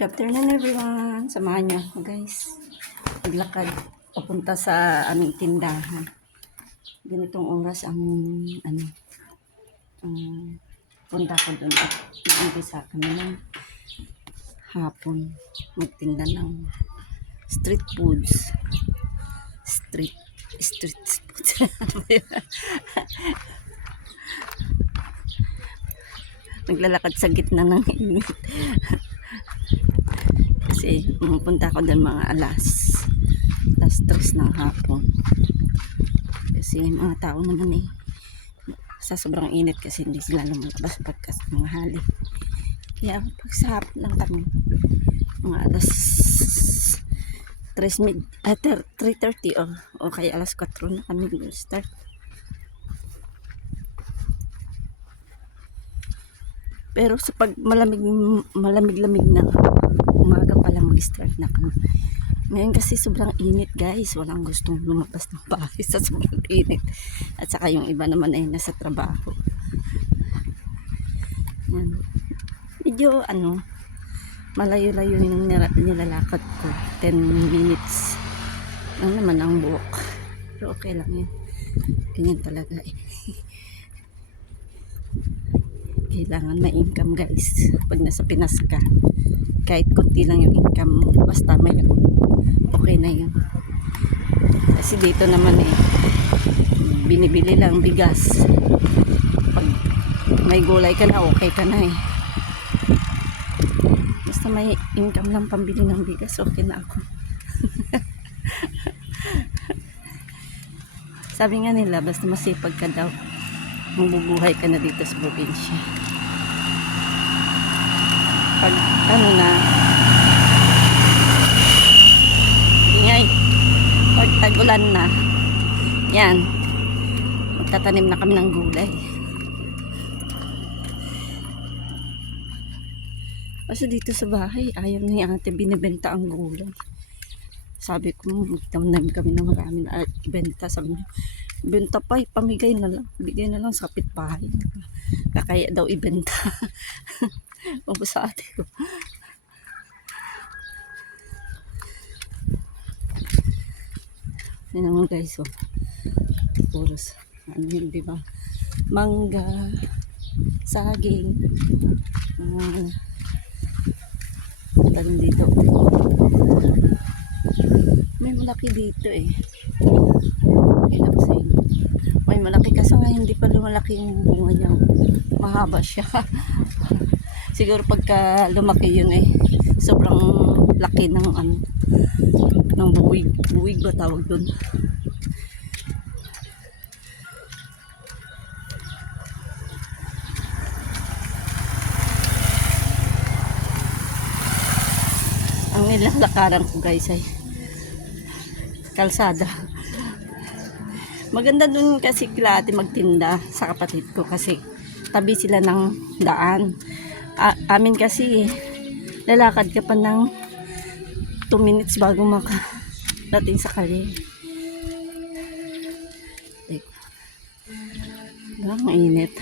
Good afternoon everyone. Samahan niyo ako guys. Maglakad papunta sa aming tindahan. Ganitong oras ang punta ko doon at mag-umpisa kami ng hapon. Magtinda ng street foods. Street foods. Naglalakad sa gitna ng init. Kasi pumunta ako doon mga alas 3 ng hapon. Kasi mga tao naman sa sobrang init kasi hindi sila lumalabas pagkas mga hali. Kaya pag sa hapon lang kami mga alas 3:30 o kaya alas 4 na kami start. Pero sa pag malamig-lamig na umaga pa lang mag-start na kami. Ngayon kasi sobrang init guys, walang gustong lumabas ng bahay sa sobrang init. At saka yung iba naman ay nasa trabaho. Yan. Medyo malayo-layo yung nilalakad ko, 10 minutes lang naman ang buhok. Pero okay lang yan, ganyan talaga Kailangan may income guys pag nasa Pinas ka. Kahit konti lang yung income mo, basta may okay na yun. Kasi dito naman binibili lang bigas. Pag may gulay ka na, okay ka na basta may income lang pambili ng bigas, okay na ako. Sabi nga nila, basta masipag ka daw, mabubuhay ka na dito sa probinsya. Pag ingay, pag tag-ulan na yan, magtatanim na kami ng gulay. Kasi dito sa bahay ayaw ni ate binibenta ang gulay. Sabi ko magtanim kami ng marami na ibenta. Sabi niya, benta pa, pamigay na lang, bigay na lang sa kapitbahay, kakaya daw ibenta. O sa ate ko. Yan naman guys, puros yun, diba? Mangga, saging, talim dito. May malaki dito may malaki kasi nga hindi pa lumalaki yung bunga niya, mahaba siya. Siguro pagka lumaki yun sobrang laki ng ng buwig ba tawag doon. Ang nilalakaran ko guys ay kalsada. Maganda dun kasi kila ate magtinda sa kapatid ko kasi tabi sila ng daan. Amin kasi lalakad ka pa ng 2 minutes bago makarating sa kalye. Ang init.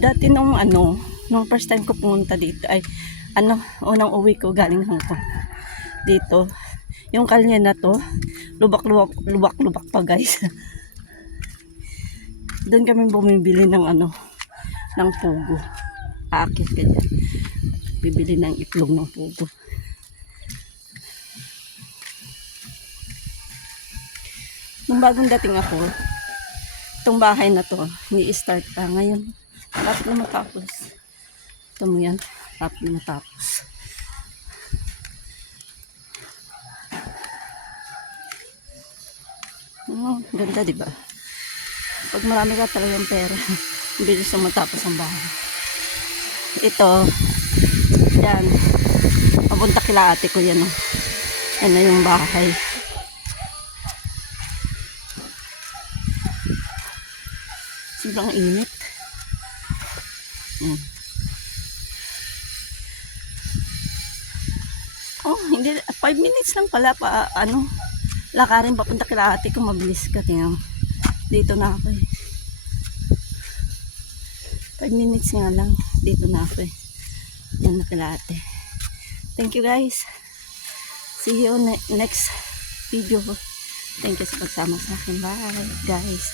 Dati nung first time ko pumunta dito ay unang uwi ko galing Hong Kong. Dito, yung kalye na to, lubak pa guys. Doon kami bumibili ng ng pugo. Aakit ka dyan. Bibili ng itlog ng pugo. Nung bagong dating ako, itong bahay na to, ni-start pa ngayon. Tapos na matapos. Ito mo yan. Tapos na matapos. Ganda diba? Pag marami ka talagang pera, bilis na matapos ang bahay. Ito, yan. Papunta kila ate ko yan. Yan na yung bahay. Sobrang init. Yan. Hindi, 5 minutes lang pala lakarin papunta kila ate ko, mabilis ka. Tingnan, dito na ako 5 minutes nga lang. Dito na ako eh. Yan na kila ate. Thank you guys. See you next video. Thank you sa pagsama sa akin. Bye guys.